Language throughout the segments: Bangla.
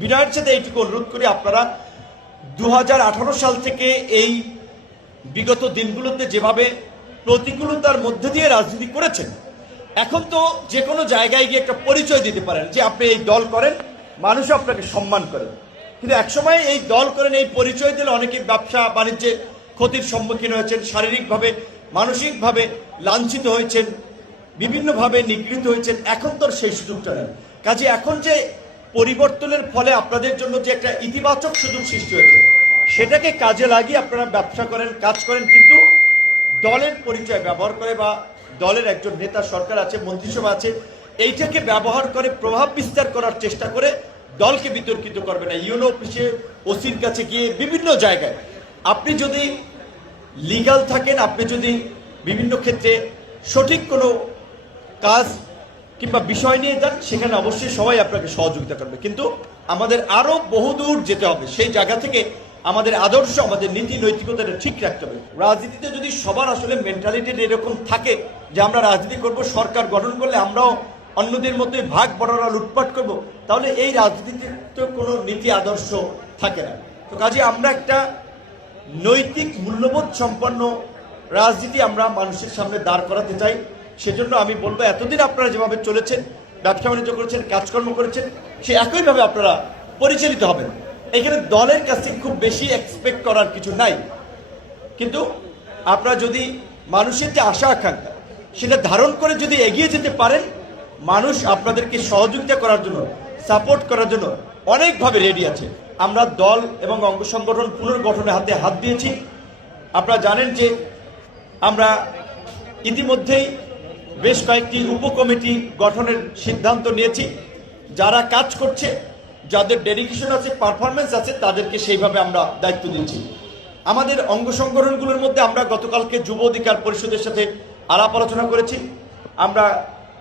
বিনয়ের সাথে এইটুকু অনুরোধ করি, আপনারা 2018 সাল থেকে এই বিগত দিনগুলোতে যেভাবে প্রতিকূলতার মধ্যে দিয়ে রাজনীতি করেছেন, এখন তো যে কোনো জায়গায় গিয়ে একটা পরিচয় দিতে পারেন যে আপনি এই দল করেন, মানুষ আপনাকে সম্মান করে। কিন্তু একসময় এই দল করেন, এই পরিচয় দিলে অনেকে ব্যবসা বাণিজ্যে ক্ষতির সম্মুখীন হয়েছেন, শারীরিকভাবে মানসিকভাবে লাঞ্ছিত হয়েছেন, বিভিন্নভাবে নিগৃহীত হয়েছেন। এখন তো সেই সুযোগটা নেই। কাজে এখন যে পরিবর্তনের ফলে আপনাদের জন্য যে একটা ইতিবাচক সুযোগ সৃষ্টি হয়েছে, সেটাকে কাজে লাগিয়ে আপনারা ব্যবসা করেন, কাজ করেন, কিন্তু দলের পরিচয় ব্যবহার করে বা দলের একজন নেতা সরকার আছে, মন্ত্রিসভা আছে, এইটাকে ব্যবহার করে প্রভাব বিস্তার করার চেষ্টা করে দলকে বিতর্কিত করবে না। ইউনো অফিসে, ওসির কাছে গিয়ে বিভিন্ন জায়গায় আপনি যদি লিগ্যাল থাকেন, আপনি যদি বিভিন্ন ক্ষেত্রে সঠিক কোনো কাজ কিংবা বিষয় নিয়ে যান, সেখানে অবশ্যই সবাই আপনাকে সহযোগিতা করবে। কিন্তু আমাদের আরো বহুদূর যেতে হবে। সেই জায়গা থেকে আমাদের আদর্শ, আমাদের নীতি নৈতিকতাটা ঠিক রাখতে হবে। রাজনীতিতে যদি সবার আসলে মেন্টালিটি এরকম থাকে যে আমরা রাজনীতি করব, সরকার গঠন করলে আমরাও অন্যদের মতোই ভাগ বড়রা লুটপাট করব, তাহলে এই রাজনীতিতে তো কোনো নীতি আদর্শ থাকে না। তো কাজে আমরা একটা নৈতিক মূল্যবোধ সম্পন্ন রাজনীতি আমরা মানুষের সামনে দাঁড় করাতে চাই। সেজন্য আমি বলবো, এতদিন আপনারা যেভাবে চলেছেন, ব্যবসা বাণিজ্য করেছেন, কাজকর্ম করেছেন, সে একইভাবে আপনারা পরিচালিত হবেন। এখানে দলের কাছে খুব বেশি এক্সপেক্ট করার কিছু নাই। কিন্তু আপনারা যদি মানুষের যে আশা আকাঙ্ক্ষা সেটা ধারণ করে যদি এগিয়ে যেতে পারেন, মানুষ আপনাদেরকে সহযোগিতা করার জন্য, সাপোর্ট করার জন্য অনেকভাবে রেডি আছে। আমরা দল এবং অঙ্গ সংগঠন পুনর্গঠনের হাতে হাত দিয়েছি। আপনারা জানেন যে আমরা ইতিমধ্যেই বেশ কয়েকটি উপকমিটি গঠনের সিদ্ধান্ত নিয়েছি। যারা কাজ করছে, যাদের ডেডিকেশন আছে, পারফরমেন্স আছে, তাদেরকে সেইভাবে আমরা দায়িত্ব দিচ্ছি। আমাদের অঙ্গ সংগঠনগুলোর মধ্যে আমরা গতকালকে যুব অধিকার পরিষদের সাথে আলাপ আলোচনা করেছি। আমরা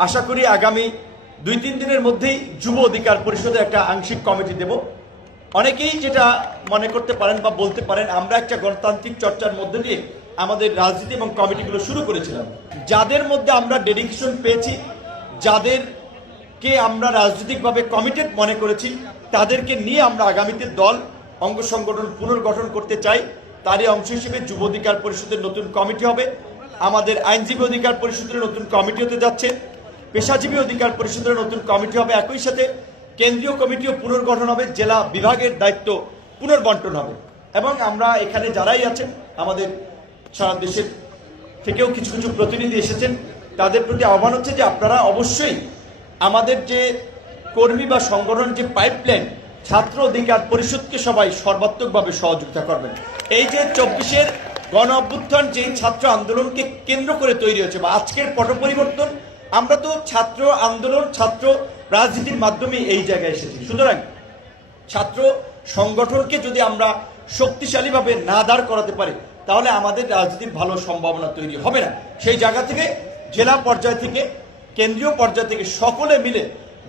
আশা করি আগামী 2-3 দিনের মধ্যেই যুব অধিকার পরিষদের একটা আংশিক কমিটি দেব। অনেকেই যেটা মনে করতে পারেন বা বলতে পারেন, আমরা একটা গণতান্ত্রিক চর্চার মধ্যে দিয়ে আমাদের রাজনীতি এবং কমিটিগুলো শুরু করেছিলাম। যাদের মধ্যে আমরা ডেডিকেশন পেয়েছি, যাদেরকে আমরা রাজনৈতিকভাবে কমিটেড মনে করেছি, তাদেরকে নিয়ে আমরা আগামীতে দল, অঙ্গ সংগঠন পুনর্গঠন করতে চাই। তারই অংশ হিসেবে যুব অধিকার পরিষদের নতুন কমিটি হবে, আমাদের আইনজীবী অধিকার পরিষদের নতুন কমিটি হতে যাচ্ছে, পেশাজীবী অধিকার পরিষদের নতুন কমিটি হবে, একই সাথে কেন্দ্রীয় কমিটিও পুনর্গঠন হবে, জেলা বিভাগের দায়িত্ব পুনর্বন্টন হবে। এবং আমরা এখানে যারাই আছেন, আমাদের সারা দেশের থেকেও কিছু কিছু প্রতিনিধি এসেছেন, তাদের প্রতি আহ্বান হচ্ছে যে আপনারা অবশ্যই আমাদের যে কর্মী বা সংগঠন যে পাইপলাইন, ছাত্র অধিকার পরিষদকে সবাই সর্বাত্মকভাবে সহযোগিতা করবেন। এই যে 24-এর গণ অভ্যুত্থান, যেই ছাত্র আন্দোলনকে কেন্দ্র করে তৈরি হয়েছে বা আজকের পট পরিবর্তন, আমরা তো ছাত্র আন্দোলন, ছাত্র রাজনীতির মাধ্যমে এই জায়গায় এসেছি। সুতরাং ছাত্র সংগঠনকে যদি আমরা শক্তিশালীভাবে না দাঁড় করাতে পারি, তাহলে আমাদের রাজনীতির ভালো সম্ভাবনা তৈরি হবে না। সেই জায়গা থেকে জেলা পর্যায় থেকে কেন্দ্রীয় পর্যায় থেকে সকলে মিলে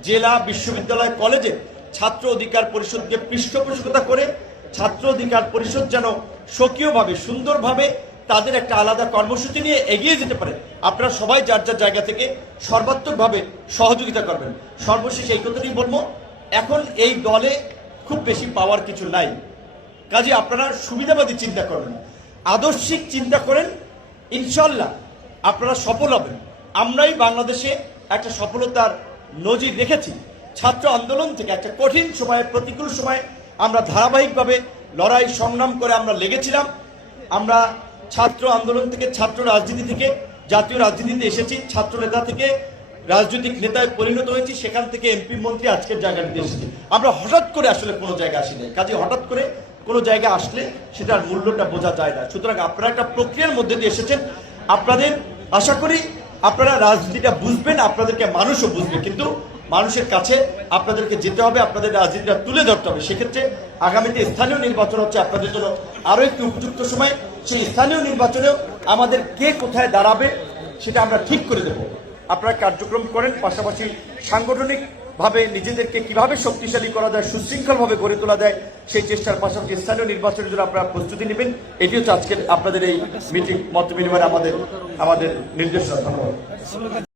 জেলা, বিশ্ববিদ্যালয়, কলেজে ছাত্র অধিকার পরিষদকে পৃষ্ঠপোষকতা করে ছাত্র অধিকার পরিষদ যেন স্বকীয়ভাবে, সুন্দরভাবে তাদের একটা আলাদা কর্মসূচি নিয়ে এগিয়ে যেতে পারে। আপনারা সবাই যার যার জায়গা থেকে সর্বাত্মকভাবে সহযোগিতা করবেন। সর্বশেষ এই কথাটি বলবো, এখন এই দলে খুব বেশি পাওয়ার কিছু নাই। কাজে আপনারা সুবিধাবাদী চিন্তা করবেন, আদর্শিক চিন্তা করেন, ইনশাল্লাহ আপনারা সফল হবেন। আমরাই বাংলাদেশে একটা সফলতার নজির রেখেছি। ছাত্র আন্দোলন থেকে একটা কঠিন সময়ে, প্রতিকূল সময়ে আমরা ধারাবাহিকভাবে লড়াই সংগ্রাম করে আমরা লেগেছিলাম। আমরা ছাত্র আন্দোলন থেকে, ছাত্র রাজনীতি থেকে জাতীয় রাজনীতিতে এসেছি, ছাত্র নেতা থেকে রাজনৈতিক নেতায় পরিণত হয়েছি, সেখান থেকে এমপি মন্ত্রী আজকের জায়গাটিতে এসেছি। আমরা হঠাৎ করে আসলে কোনো জায়গায় আসি নাই। কাজে হঠাৎ করে কোনো জায়গায় আসলে সেটার মূল্যটা বোঝা যায় না। সুতরাং আপনারা একটা প্রক্রিয়ার মধ্যে দিয়ে এসেছেন। আপনাদের আশা করি আপনারা রাজনীতিটা বুঝবেন, আপনাদেরকে মানুষও বুঝবে। কিন্তু মানুষের কাছে আপনাদেরকে যেতে হবে, আপনাদের রাজনীতিটা তুলে ধরতে হবে। সেক্ষেত্রে আগামীতে স্থানীয় নির্বাচন হচ্ছে আপনাদের জন্য আরও একটি উপযুক্ত সময়। সেই স্থানীয় নির্বাচনেও আমাদের কে কোথায় দাঁড়াবে সেটা আমরা ঠিক করে দেব। আপনারা কার্যক্রম করেন, পাশাপাশি সাংগঠনিকভাবে নিজেদেরকে কিভাবে শক্তিশালী করা যায়, সুশৃঙ্খলভাবে গড়ে তোলা যায়, সেই চেষ্টার পাশাপাশি স্থানীয় নির্বাচনের জন্য আপনারা প্রস্তুতি নেবেন। এটি হচ্ছে আজকের আপনাদের এই মিটিং, মত বিনিময়ের আমাদের নির্দেশনা। ধন্যবাদ।